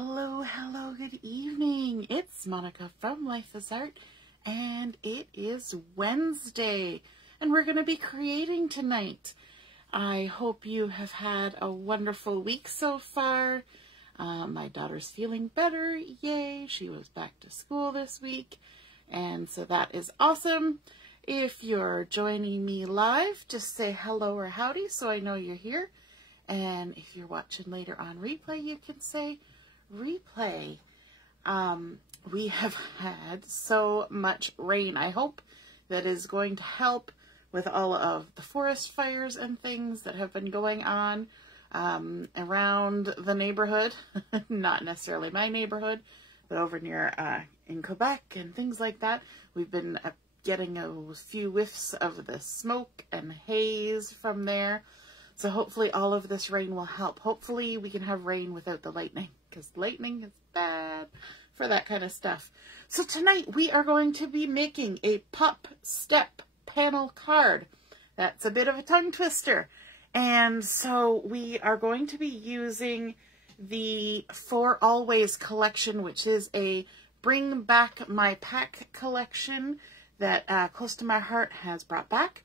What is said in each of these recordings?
Hello, hello, good evening. It's Monica from Life is Art, and it is Wednesday, and we're going to be creating tonight. I hope you have had a wonderful week so far. My daughter's feeling better. Yay. She was back to school this week, and so that is awesome. If you're joining me live, just say hello or howdy so I know you're here. And if you're watching later on replay, you can say replay. We have had so much rain. I hope that is going to help with all of the forest fires and things that have been going on around the neighborhood. Not necessarily my neighborhood, but over near in Quebec and things like that. We've been getting a few whiffs of the smoke and haze from there. So hopefully all of this rain will help. Hopefully we can have rain without the lightning, because lightning is bad for that kind of stuff. So tonight we are going to be making a pop step panel card. That's a bit of a tongue twister. And so we are going to be using the For Always collection, which is a Bring Back My Pack collection that Close to My Heart has brought back.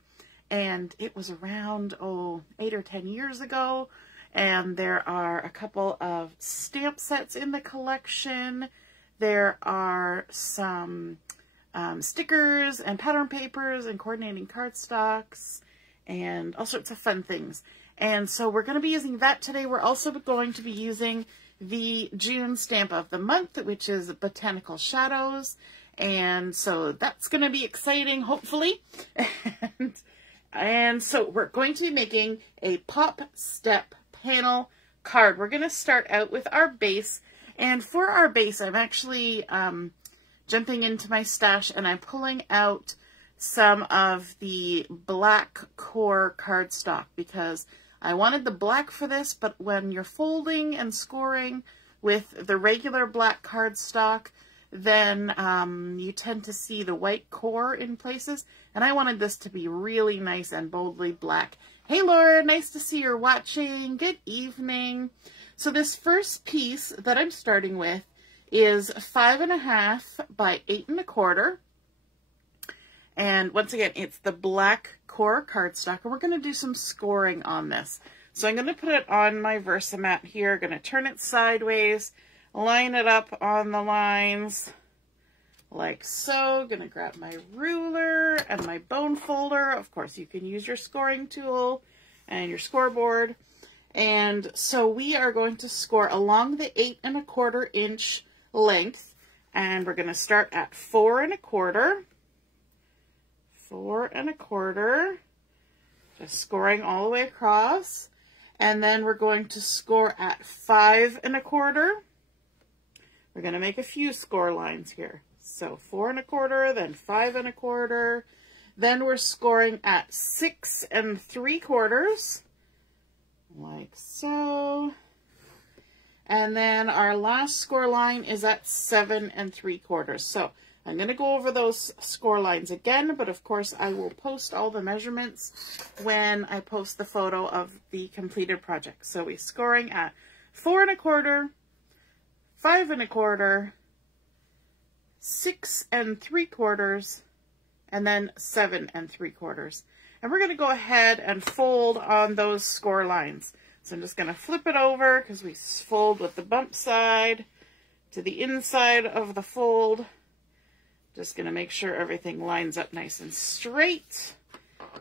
And it was around, 8 or 10 years ago. And there are a couple of stamp sets in the collection. There are some stickers and pattern papers and coordinating cardstocks and all sorts of fun things. And so we're going to be using that today. We're also going to be using the June stamp of the month, which is Botanical Shadows. And so that's going to be exciting, hopefully. And so we're going to be making a pop step panel card. We're going to start out with our base. And for our base, I'm actually jumping into my stash and I'm pulling out some of the black core cardstock because I wanted the black for this, but when you're folding and scoring with the regular black cardstock, then you tend to see the white core in places. And I wanted this to be really nice and boldly black. Hey Laura, nice to see you're watching. Good evening. So this first piece that I'm starting with is 5.5 by 8 1/4. And once again, it's the black core cardstock. And we're going to do some scoring on this. So I'm going to put it on my Versamark here. Going to turn it sideways. Line it up on the lines like so. Gonna grab my ruler and my bone folder. Of course, you can use your scoring tool and your scoreboard. And so we are going to score along the 8 1/4 inch length. And we're gonna start at 4 1/4. 4 1/4. Just scoring all the way across. And then we're going to score at 5 1/4. We're going to make a few score lines here. So 4 1/4, then 5 1/4. Then we're scoring at 6 3/4, like so. And then our last score line is at 7 3/4. So I'm going to go over those score lines again, but of course I will post all the measurements when I post the photo of the completed project. So we're scoring at 4 1/4, 5 1/4, 6 3/4, and then 7 3/4. And we're going to go ahead and fold on those score lines. So I'm just going to flip it over because we fold with the bump side to the inside of the fold. Just going to make sure everything lines up nice and straight.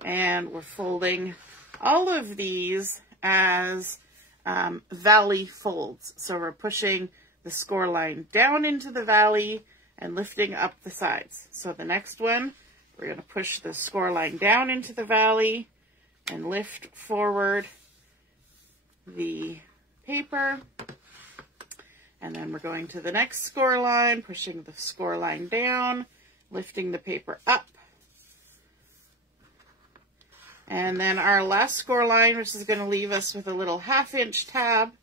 And we're folding all of these as valley folds. So we're pushing the score line down into the valley and lifting up the sides. So the next one, we're going to push the score line down into the valley and lift forward the paper. And then we're going to the next score line, pushing the score line down, lifting the paper up. And then our last score line, which is going to leave us with a little 1/2 inch tab,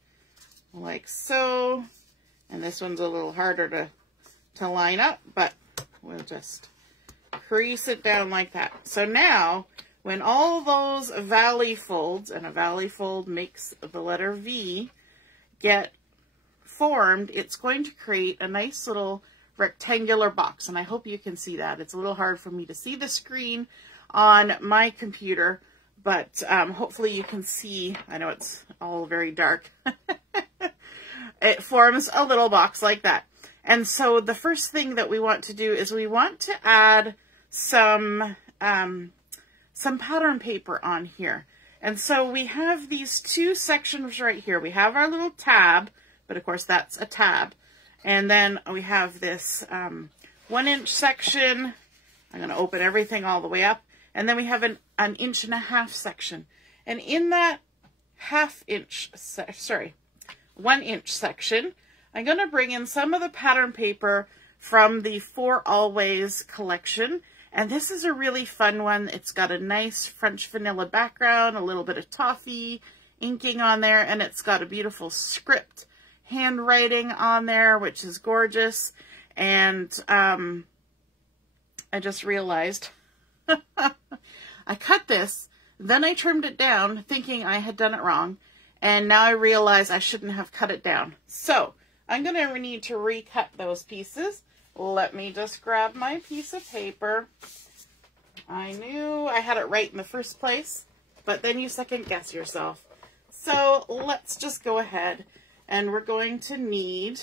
like so. And this one's a little harder to line up, but we'll just crease it down like that. So now, when all those valley folds, and a valley fold makes the letter V, get formed, it's going to create a nice little rectangular box. And I hope you can see that. It's a little hard for me to see the screen on my computer, but hopefully you can see. I know it's all very dark. It forms a little box like that. And so the first thing that we want to do is we want to add some pattern paper on here. And so we have these two sections right here. We have our little tab, but of course that's a tab. And then we have this 1 inch section. I'm going to open everything all the way up. And then we have an 1.5 inch section. And in that 1 inch section, I'm going to bring in some of the pattern paper from the For Always collection. And this is a really fun one. It's got a nice French vanilla background, a little bit of toffee inking on there, and it's got a beautiful script handwriting on there, which is gorgeous. And I just realized I cut this, then I trimmed it down thinking I had done it wrong, and now I realize I shouldn't have cut it down. So I'm going to need to recut those pieces. Let me just grab my piece of paper. I knew I had it right in the first place, but then you second guess yourself. So let's just go ahead, and we're going to need,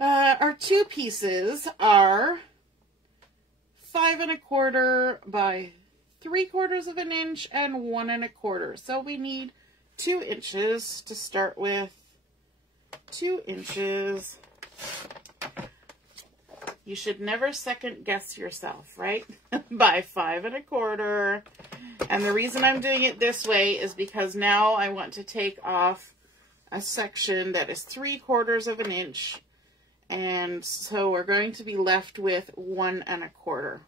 our two pieces are 5 1/4 by 3/4 of an inch and 1 1/4. So we need 2 inches to start with. 2 inches. You should never second guess yourself, right? By 5 1/4. And the reason I'm doing it this way is because now I want to take off a section that is 3/4 of an inch. And so we're going to be left with 1 1/4.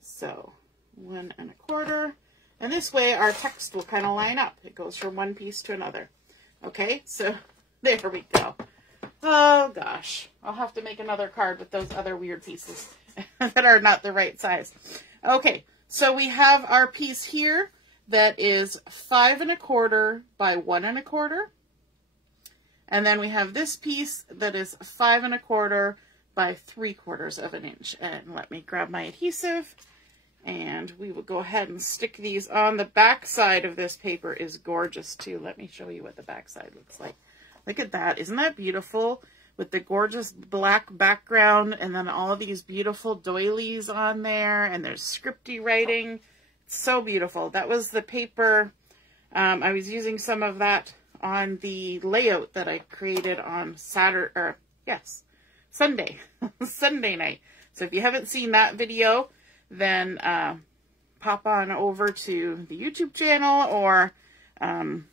So 1 1/4. And this way our text will kind of line up. It goes from one piece to another. Okay, so there we go. Oh gosh, I'll have to make another card with those other weird pieces that are not the right size. Okay, so we have our piece here that is 5 1/4 by 1 1/4. And then we have this piece that is 5 1/4 by 3/4 of an inch. And let me grab my adhesive, and we will go ahead and stick these on. The back side of this paper is gorgeous too. Let me show you what the back side looks like. Look at that. Isn't that beautiful? With the gorgeous black background and then all these beautiful doilies on there, and there's scripty writing. It's so beautiful. That was the paper. I was using some of that on the layout that I created on Sunday. Sunday night. So if you haven't seen that video, then pop on over to the YouTube channel or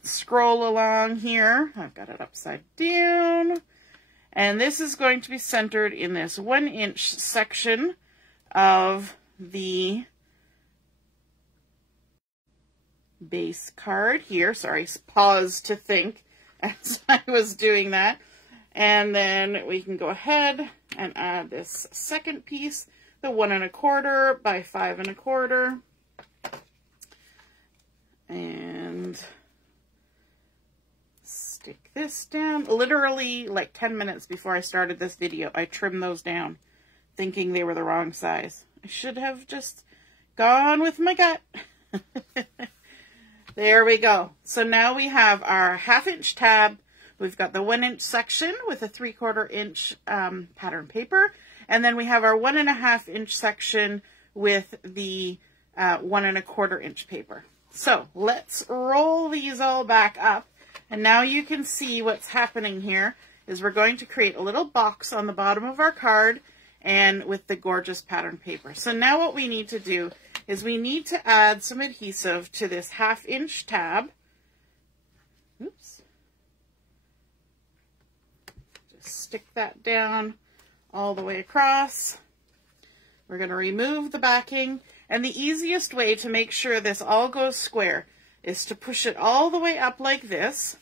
scroll along here. I've got it upside down. And this is going to be centered in this 1 inch section of the base card here. Sorry, pause to think as I was doing that. And then we can go ahead and add this second piece, the 1 1/4 by 5 1/4. And stick this down. Literally like 10 minutes before I started this video, I trimmed those down thinking they were the wrong size. I should have just gone with my gut. There we go. So now we have our 1/2 inch tab. We've got the 1 inch section with a 3/4 inch pattern paper. And then we have our 1 1/2 inch section with the 1 1/4 inch paper. So let's roll these all back up. And now you can see what's happening here is we're going to create a little box on the bottom of our card and with the gorgeous pattern paper. So now what we need to do is we need to add some adhesive to this 1/2 inch tab. Oops. Just stick that down all the way across. We're going to remove the backing. And the easiest way to make sure this all goes square is to push it all the way up like this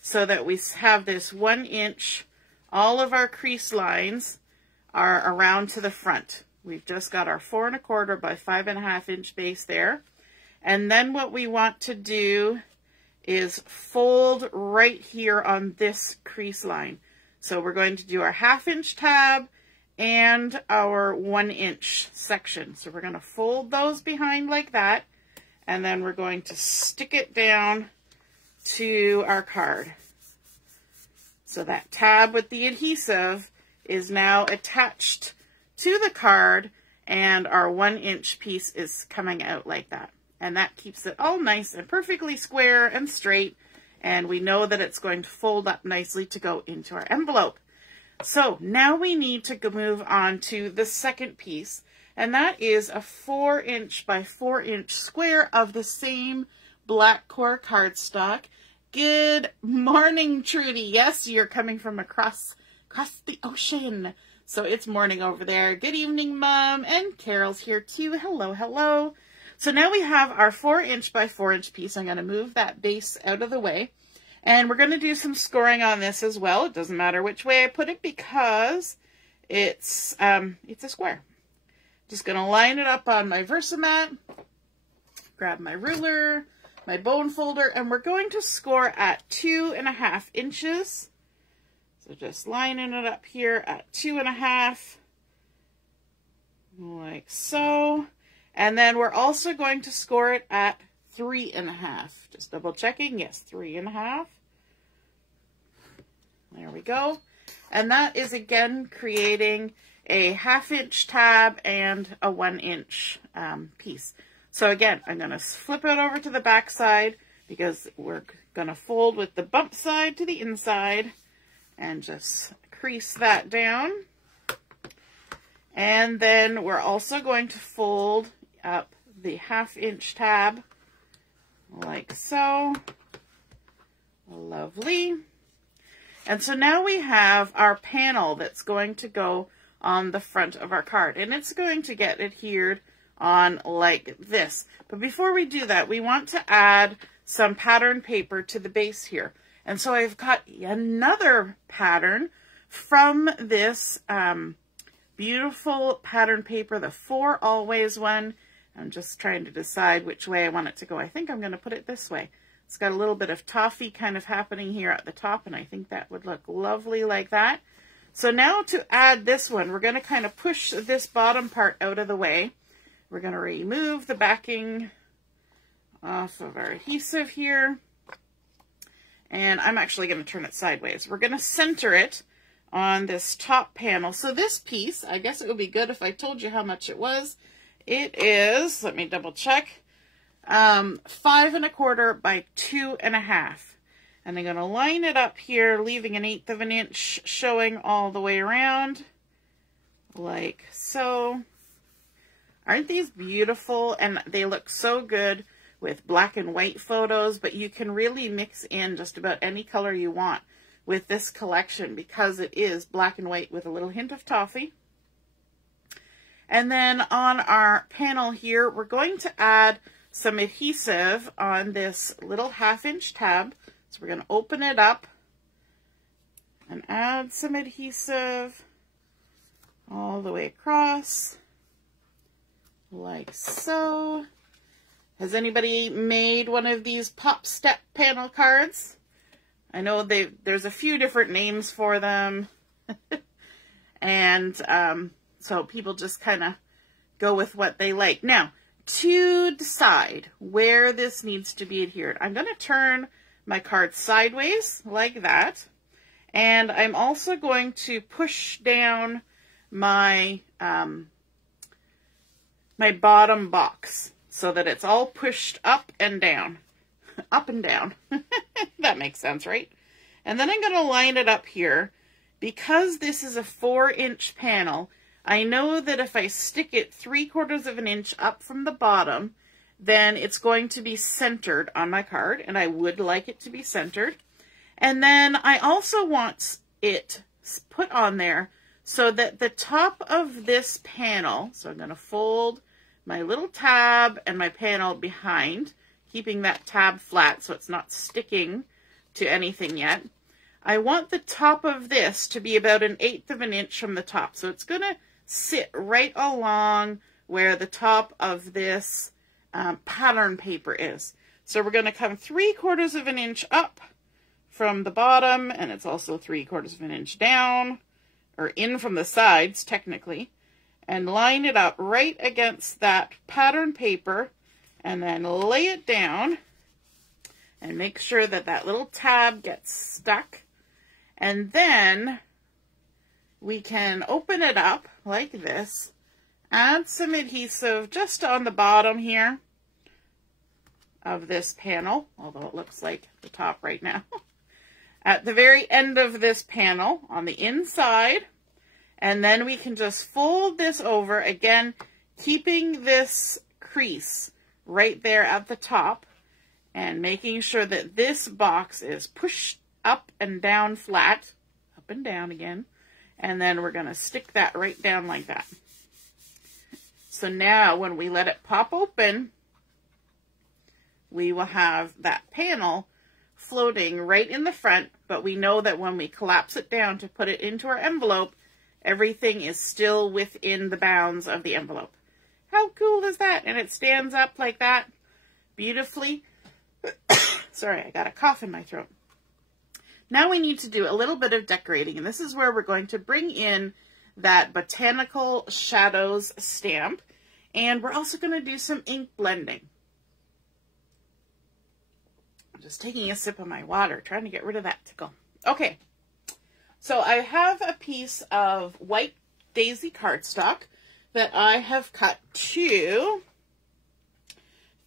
so that we have this 1 inch. All of our crease lines are around to the front. We've just got our 4 1/4 by 5 1/2 inch base there. And then what we want to do is fold right here on this crease line. So we're going to do our 1/2 inch tab and our 1 inch section. So we're going to fold those behind like that, and then we're going to stick it down to our card. So that tab with the adhesive is now attached to the card, and our 1 inch piece is coming out like that. And that keeps it all nice and perfectly square and straight, and we know that it's going to fold up nicely to go into our envelope. So now we need to move on to the second piece, and that is a 4 inch by 4 inch square of the same black core cardstock. Good morning, Trudy. Yes, you're coming from across the ocean. So it's morning over there. Good evening, Mom. And Carol's here too. Hello, hello. So now we have our 4 inch by 4 inch piece. I'm going to move that base out of the way. And we're going to do some scoring on this as well. It doesn't matter which way I put it because it's a square. Just going to line it up on my Versamark, grab my ruler, my bone folder, and we're going to score at 2.5 inches. So just lining it up here at 2.5, like so. And then we're also going to score it at 3.5. Just double checking. Yes, 3.5. There we go. And that is again creating a 1/2 inch tab and a 1 inch piece. So again, I'm going to flip it over to the back side because we're going to fold with the bump side to the inside and just crease that down. And then we're also going to fold up the 1/2 inch tab like so. Lovely. And so now we have our panel that's going to go on the front of our card, and it's going to get adhered on like this. But before we do that, we want to add some pattern paper to the base here. And so I've got another pattern from this beautiful pattern paper, the 4 Always one. I'm just trying to decide which way I want it to go. I think I'm going to put it this way. It's got a little bit of toffee kind of happening here at the top, and I think that would look lovely like that. So now to add this one, we're going to kind of push this bottom part out of the way. We're going to remove the backing off of our adhesive here. And I'm actually going to turn it sideways. We're going to center it on this top panel. So this piece, I guess it would be good if I told you how much it was. It is, let me double check, 5 1/4 by 2.5. And I'm going to line it up here, leaving 1/8 of an inch showing all the way around, like so. Aren't these beautiful? And they look so good with black and white photos, but you can really mix in just about any color you want with this collection because it is black and white with a little hint of toffee. And then on our panel here, we're going to add some adhesive on this little 1/2 inch tab. So we're going to open it up and add some adhesive all the way across, like so. Has anybody made one of these pop step panel cards? I know there's a few different names for them. And so people just kind of go with what they like. Now, to decide where this needs to be adhered, I'm going to turn my card sideways like that. And I'm also going to push down my, my bottom box so that it's all pushed up and down. Up and down. That makes sense, right? And then I'm going to line it up here. Because this is a 4 inch panel, I know that if I stick it 3/4 of an inch up from the bottom, then it's going to be centered on my card, and I would like it to be centered. And then I also want it put on there so that the top of this panel, so I'm going to fold my little tab and my panel behind, keeping that tab flat so it's not sticking to anything yet. I want the top of this to be about 1/8 of an inch from the top. So it's going to sit right along where the top of this pattern paper is. So we're going to come 3/4 of an inch up from the bottom, and it's also 3/4 of an inch down, or in from the sides technically, and line it up right against that pattern paper, and then lay it down and make sure that that little tab gets stuck. And then we can open it up like this, add some adhesive just on the bottom here of this panel, although it looks like the top right now, at the very end of this panel on the inside. And then we can just fold this over, again, keeping this crease right there at the top and making sure that this box is pushed up and down flat, up and down again. And then we're going to stick that right down like that. So now when we let it pop open, we will have that panel floating right in the front, but we know that when we collapse it down to put it into our envelope, everything is still within the bounds of the envelope. How cool is that? And it stands up like that beautifully. Sorry, I got a cough in my throat. Now we need to do a little bit of decorating, and this is where we're going to bring in that Botanical Shadows stamp, and we're also going to do some ink blending. I'm just taking a sip of my water, trying to get rid of that tickle. Okay, so I have a piece of white daisy cardstock that I have cut to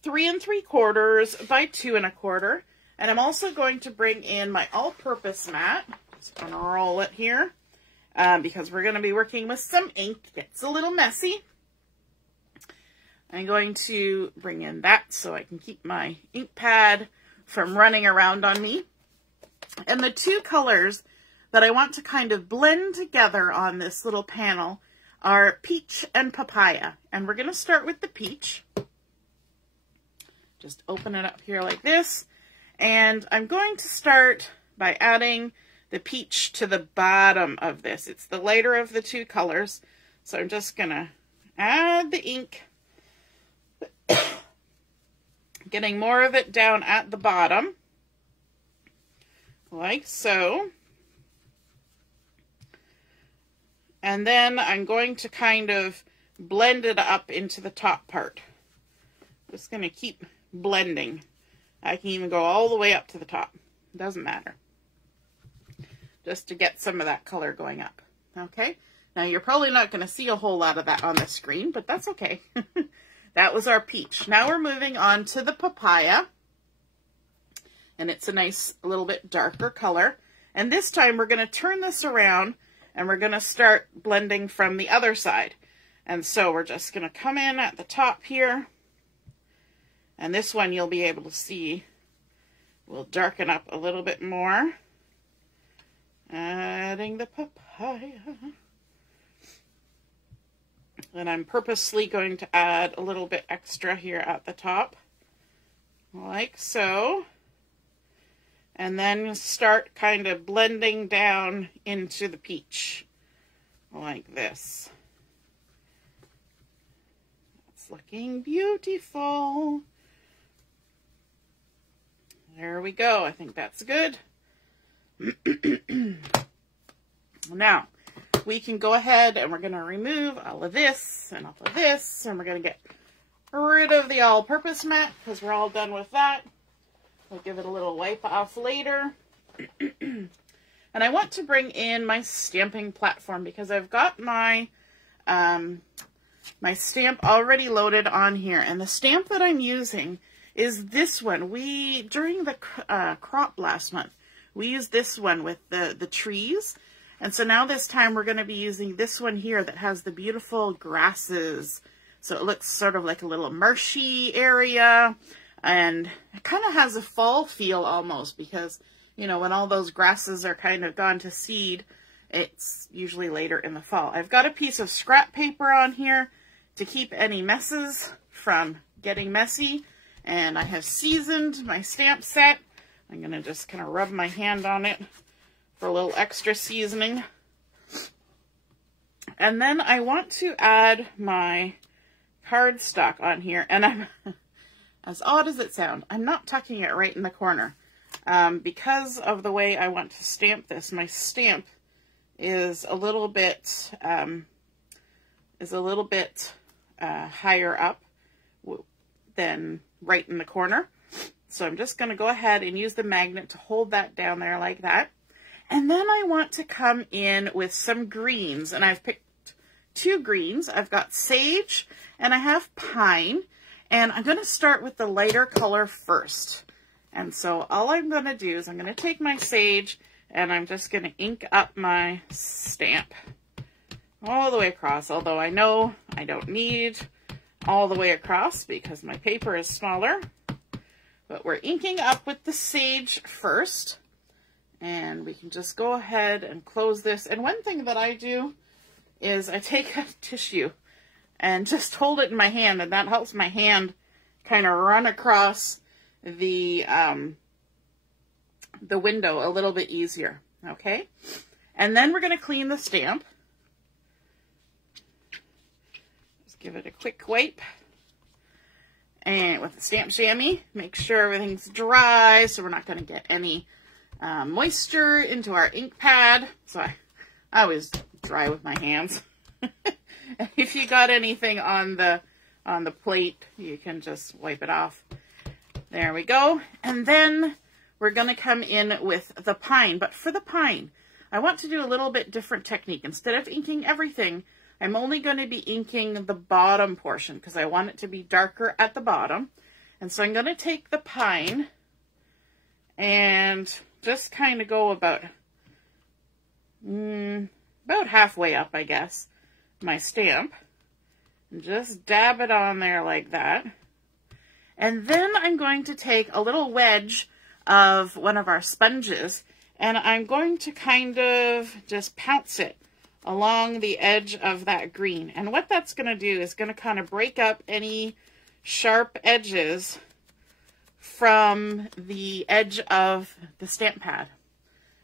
3 3/4 by 2 1/4. And I'm also going to bring in my all-purpose mat. Just going to roll it here because we're going to be working with some ink. It gets a little messy. I'm going to bring in that so I can keep my ink pad from running around on me. And the two colors that I want to kind of blend together on this little panel are peach and papaya. And we're going to start with the peach. Just open it up here like this. And I'm going to start by adding the peach to the bottom of this. It's the lighter of the two colors. So I'm just going to add the ink, getting more of it down at the bottom, like so. And then I'm going to kind of blend it up into the top part. Just going to keep blending. I can even go all the way up to the top. Doesn't matter. Just to get some of that color going up. Okay. Now you're probably not going to see a whole lot of that on the screen, but that's okay. That was our peach. Now we're moving on to the papaya. And it's a nice little bit darker color. And this time we're going to turn this around and we're going to start blending from the other side. And so we're just going to come in at the top here. And this one you'll be able to see will darken up a little bit more. Adding the papaya. And I'm purposely going to add a little bit extra here at the top. Like so. And then start kind of blending down into the peach. Like this. That's looking beautiful. There we go. I think that's good. Now, we can go ahead and we're going to remove all of this and all of this. And we're going to get rid of the all-purpose mat because we're all done with that. We'll give it a little wipe off later. And I want to bring in my stamping platform because I've got my my stamp already loaded on here. And the stamp that I'm using is this one. During the crop last month, we used this one with the trees. And so now this time we're going to be using this one here that has the beautiful grasses. So it looks sort of like a little marshy area. And it kind of has a fall feel almost because, you know, when all those grasses are kind of gone to seed, it's usually later in the fall. I've got a piece of scrap paper on here to keep any messes from getting messy. And I have seasoned my stamp set. I'm going to just kind of rub my hand on it for a little extra seasoning. And then I want to add my cardstock on here. And As odd as it sounds, I'm not tucking it right in the corner. Because of the way I want to stamp this, my stamp is a little bit higher up than right in the corner. So I'm just going to go ahead and use the magnet to hold that down there like that. And then I want to come in with some greens, and I've picked 2 greens. I've got sage and I have pine, and I'm going to start with the lighter color first. And so all I'm going to do is I'm going to take my sage and I'm just going to ink up my stamp all the way across, although I know I don't need all the way across because my paper is smaller. But we're inking up with the sage first, and we can just go ahead and close this. And one thing that I do is I take a tissue and just hold it in my hand, and that helps my hand kind of run across the window a little bit easier, okay? And then we're going to clean the stamp. Just give it a quick wipe. And with the stamp chamois, make sure everything's dry so we're not going to get any moisture into our ink pad. So I always dry with my hands. If you got anything on the plate, you can just wipe it off. There we go. And then we're going to come in with the pine. But for the pine, I want to do a little bit different technique. Instead of inking everything, I'm only going to be inking the bottom portion because I want it to be darker at the bottom. And so I'm going to take the pine and just kind of go about halfway up, I guess, my stamp. And just dab it on there like that. And then I'm going to take a little wedge of one of our sponges and I'm going to kind of just pounce it along the edge of that green. And what that's going to do is going to kind of break up any sharp edges from the edge of the stamp pad,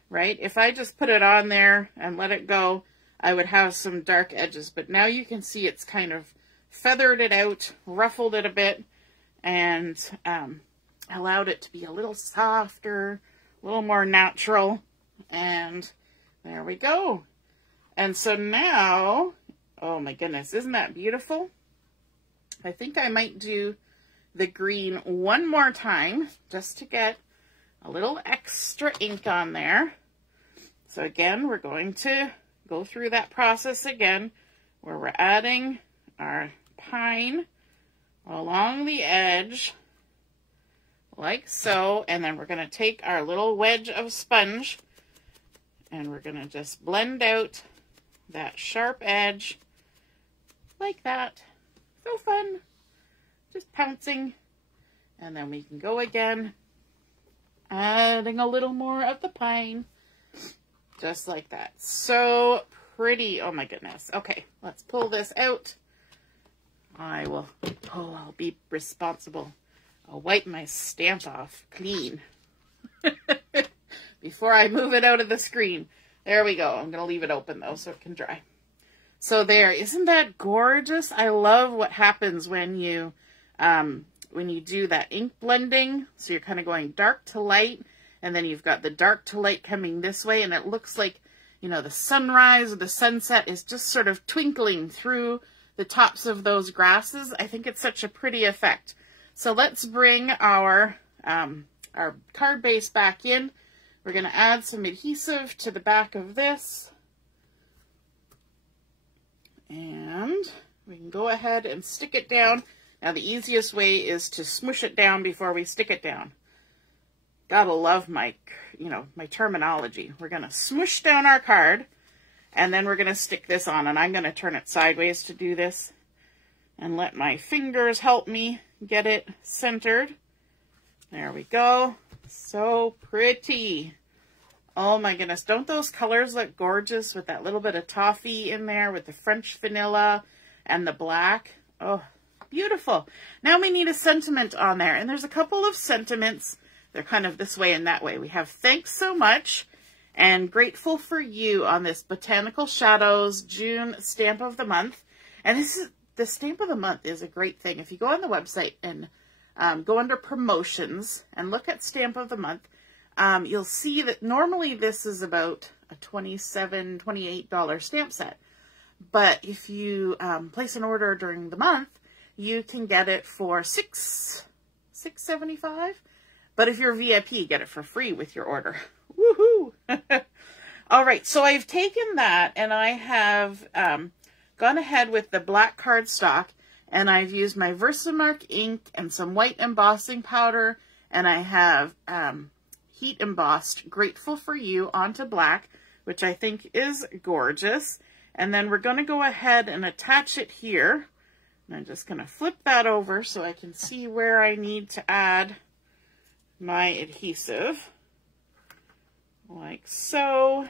right? If I just put it on there and let it go, I would have some dark edges. But now you can see it's kind of feathered it out, ruffled it a bit, and allowed it to be a little softer, a little more natural. And there we go. And so now, oh my goodness, isn't that beautiful? I think I might do the green one more time just to get a little extra ink on there. So again, we're going to go through that process again where we're adding our pine along the edge like so. And then we're going to take our little wedge of sponge and we're going to just blend out that sharp edge like that. So fun. Just pouncing. And then we can go again, adding a little more of the pine. Just like that. So pretty. Oh my goodness. Okay, let's pull this out. I'll be responsible. I'll wipe my stamp off clean before I move it out of the screen. There we go. I'm going to leave it open though so it can dry. So there, isn't that gorgeous? I love what happens when you do that ink blending. So you're kind of going dark to light, and then you've got the dark to light coming this way, and it looks like, you know, the sunrise or the sunset is just sort of twinkling through the tops of those grasses. I think it's such a pretty effect. So let's bring our card base back in. We're going to add some adhesive to the back of this. And we can go ahead and stick it down. Now the easiest way is to smoosh it down before we stick it down. Gotta love my terminology. We're going to smoosh down our card, and then we're going to stick this on. And I'm going to turn it sideways to do this and let my fingers help me get it centered. There we go. So pretty. Oh my goodness. Don't those colors look gorgeous with that little bit of toffee in there with the French vanilla and the black? Oh, beautiful. Now we need a sentiment on there. And there's a couple of sentiments. They're kind of this way and that way. We have thanks so much and grateful for you on this Botanical Shadows June stamp of the month. And the stamp of the month is a great thing. If you go on the website and go under promotions and look at stamp of the month. You'll see that normally this is about a $27, $28 stamp set. But if you place an order during the month, you can get it for $6.75. But if you're VIP, get it for free with your order. Woohoo! All right, so I've taken that and I have gone ahead with the black cardstock, and I've used my Versamark ink and some white embossing powder, and I have heat embossed Grateful for You onto black, which I think is gorgeous. And then we're going to go ahead and attach it here. And I'm just going to flip that over so I can see where I need to add my adhesive. Like so.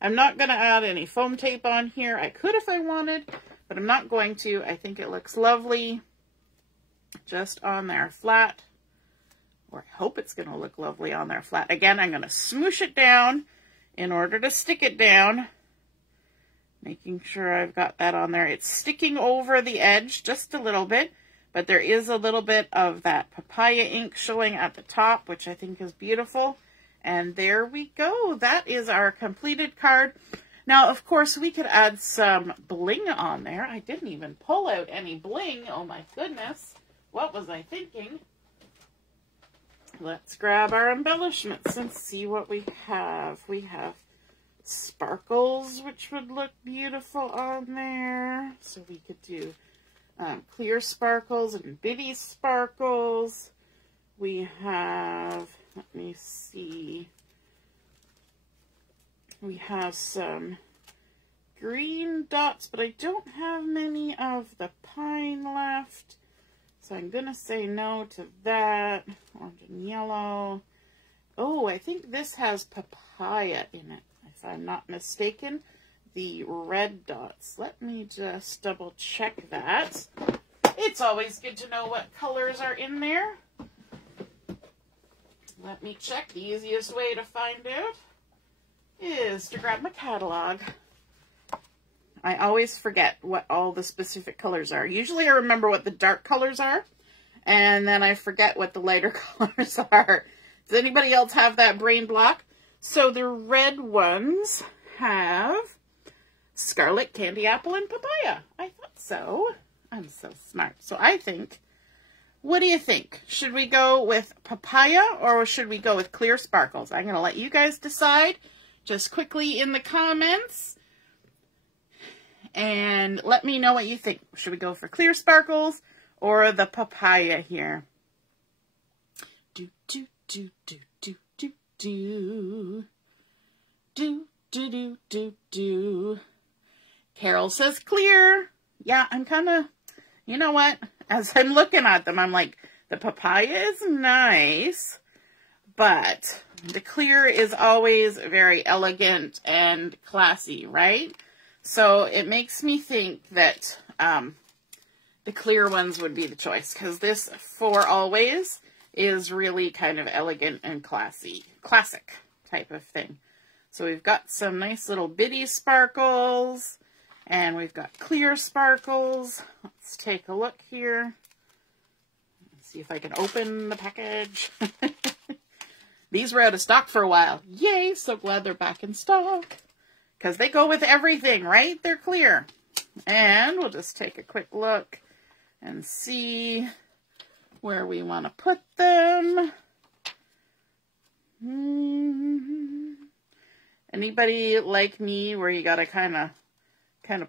I'm not going to add any foam tape on here. I could if I wanted, but I'm not going to. I think it looks lovely just on there flat. Or I hope it's going to look lovely on there flat. Again, I'm going to smoosh it down in order to stick it down. Making sure I've got that on there. It's sticking over the edge just a little bit, but there is a little bit of that papaya ink showing at the top, which I think is beautiful. And there we go. That is our completed card. Now, of course, we could add some bling on there. I didn't even pull out any bling. Oh my goodness. What was I thinking? Let's grab our embellishments and see what we have. We have sparkles, which would look beautiful on there. So we could do clear sparkles and bitty sparkles. We have, let me see, we have some green dots, but I don't have many of the pine left. So I'm going to say no to that. Orange and yellow. Oh, I think this has papaya in it, if I'm not mistaken. The red dots. Let me just double check that. It's always good to know what colors are in there. Let me check. The easiest way to find out is to grab my catalog. I always forget what all the specific colors are. Usually I remember what the dark colors are, and then I forget what the lighter colors are. Does anybody else have that brain block? So the red ones have scarlet, candy apple, and papaya. I thought so. I'm so smart. So I think, what do you think? Should we go with papaya or should we go with clear sparkles? I'm going to let you guys decide just quickly in the comments. And let me know what you think. Should we go for clear sparkles or the papaya here? Do, do, do, do, do, do, do. Do, do, do, do, do. Carol says clear. Yeah, I'm kind of, you know what? As I'm looking at them, I'm like, the papaya is nice, but the clear is always very elegant and classy, right? So it makes me think that the clear ones would be the choice, because this For Always is really kind of elegant and classy, classic type of thing. So we've got some nice little bitty sparkles, and we've got clear sparkles. Let's take a look here. Let's see if I can open the package. These were out of stock for a while. Yay, so glad they're back in stock. Because they go with everything, right? They're clear. And we'll just take a quick look and see where we want to put them. Anybody like me where you got to kind of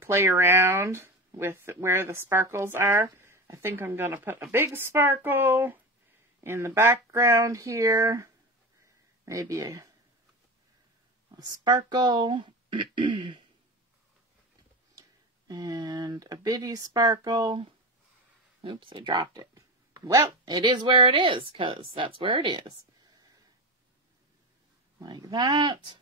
play around with where the sparkles are? I think I'm going to put a big sparkle in the background here. Maybe a sparkle. And a bitty sparkle. Oops, I dropped it. Well, it is where it is, because that's where it is. Like that.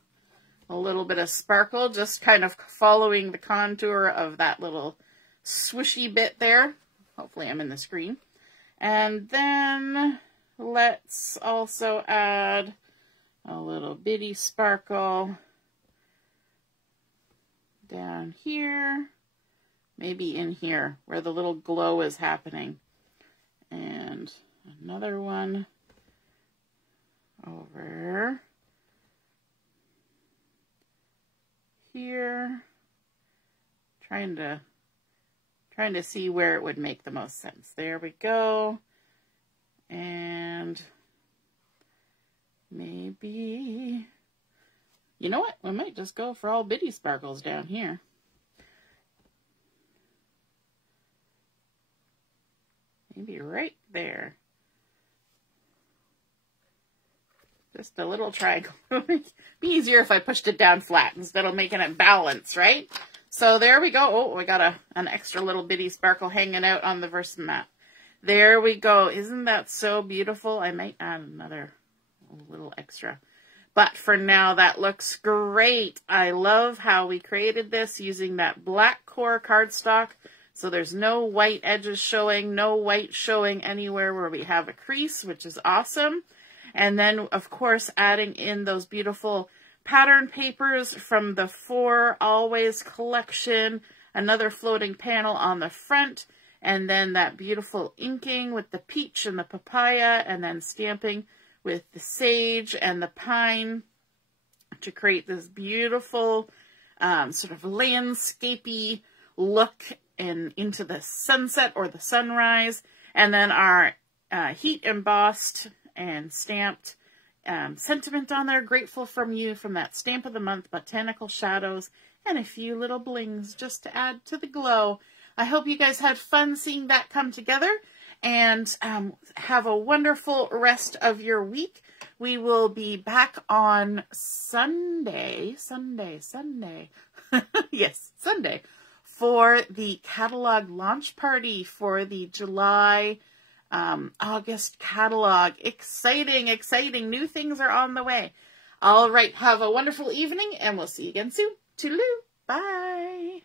A little bit of sparkle, just kind of following the contour of that little swooshy bit there. Hopefully I'm in the screen. And then let's also add a little bitty sparkle down here, maybe in here where the little glow is happening. And another one over here. Trying to see where it would make the most sense. There we go. And maybe, you know what? We might just go for all bitty sparkles down here. Maybe right there. Just a little triangle. It'd be easier if I pushed it down flat instead of making it balance, right? So there we go. Oh, we got an extra little bitty sparkle hanging out on the Versamark. There we go. Isn't that so beautiful? I might add another little extra. But for now, that looks great. I love how we created this using that black core cardstock. So there's no white edges showing, no white showing anywhere where we have a crease, which is awesome. And then, of course, adding in those beautiful pattern papers from the For Always collection, another floating panel on the front, and then that beautiful inking with the peach and the papaya, and then stamping with the sage and the pine to create this beautiful sort of landscapey look and into the sunset or the sunrise. And then our heat embossed and stamped sentiment on there, grateful from you, from that stamp of the month, Botanical Shadows, and a few little blings just to add to the glow. I hope you guys had fun seeing that come together, and have a wonderful rest of your week. We will be back on Sunday. Yes, Sunday, for the catalog launch party for the July August catalog. Exciting, exciting. New things are on the way. All right. Have a wonderful evening, and we'll see you again soon. Toodaloo. Bye.